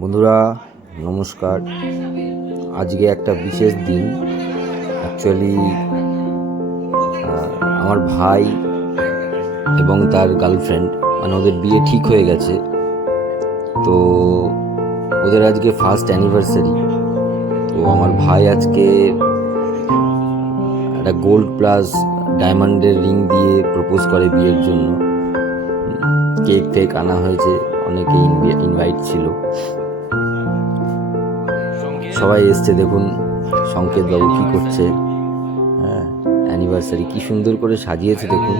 বন্ধুরা নমস্কার। আজকে একটা বিশেষ দিন। অ্যাকচুয়ালি আমার ভাই এবং তার গার্লফ্রেন্ড ওদের বিয়ে ঠিক হয়ে গেছে। তো ওদের আজকে ফার্স্ট অ্যানিভার্সারি। তো আমার ভাই আজকে একটা গোল্ড প্লাস ডায়মন্ডের রিং দিয়ে প্রপোজ করে বিয়ের জন্য। কেক ফেক আনা হয়েছে, অনেকে ইনভাইট ছিল, সবাই এসছে। দেখুন সংকেত বাবু কি করছে। হ্যাঁ, অ্যানিভার্সারি কি সুন্দর করে সাজিয়েছে দেখুন।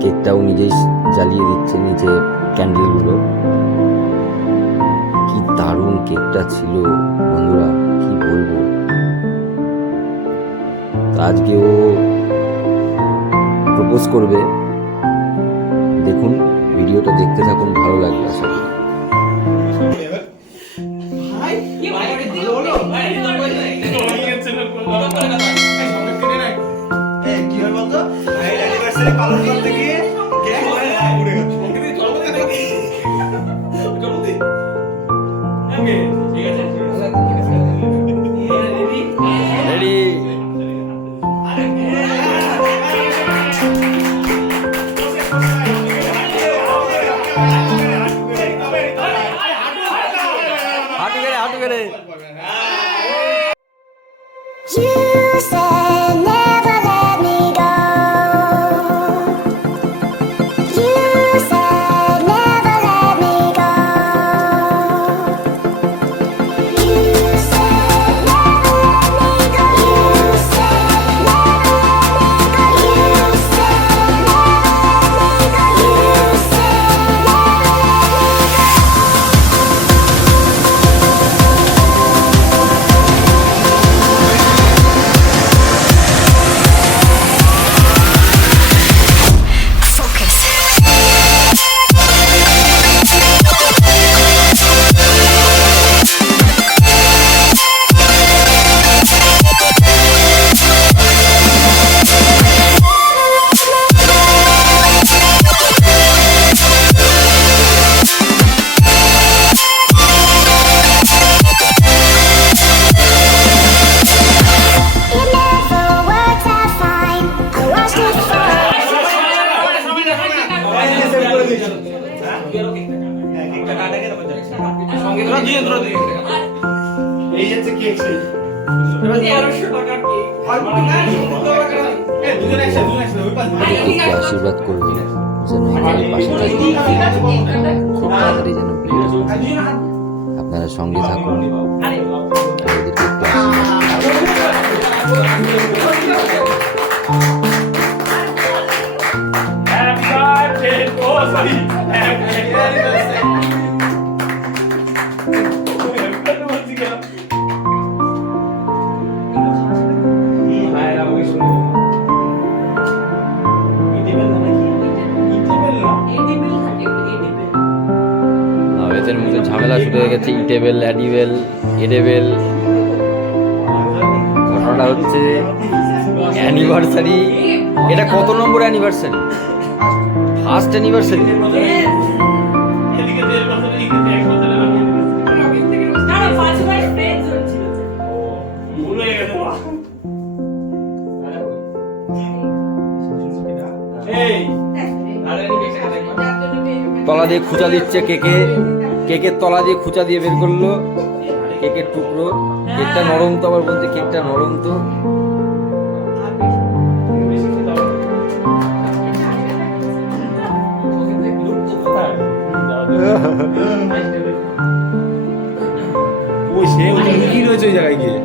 কেকটাও নিজেই জ্বালিয়ে দিচ্ছে, নিচে ক্যান্ডেলগুলো। কি দারুণ কেকটা ছিল বন্ধুরা, কি বলবো। তো আজকে ও প্রপোজ করবে, দেখুন ভিডিওটা দেখতে থাকুন, ভালো লাগবে আশা করি। পালন করতে গিয়ে হাঁটু গেলে You said never let me go. You said never let me go. You said never let me go. You said never let me go. You said never let me go. You said এই হচ্ছে cake সেই একটু আশীর্বাদ করবেন যেন আমাদের পাশে থাকি, খুব তাড়াতাড়ি যেন বিয়ে হয়। আপনারা সঙ্গে থাকুন, আমাদেরকে একটু এদের মধ্যে ঝামেলা শুরু হয়ে গেছে। ইটেবেল, অ্যাডিবেল, এডেবেল। ঘটনাটা হচ্ছে অ্যানিভার্সারি। এটা কত নম্বর অ্যানিভার্সারি? First anniversary. তলা দিয়ে খুঁচা দিচ্ছে কেকের তলা দিয়ে খুঁচা দিয়ে বের করলো কেকের টুকরো। কেকটা নরম তো, আবার বলছে কেকটা নরম তো। ওই সে কি রয়েছে ওই জায়গায় গিয়ে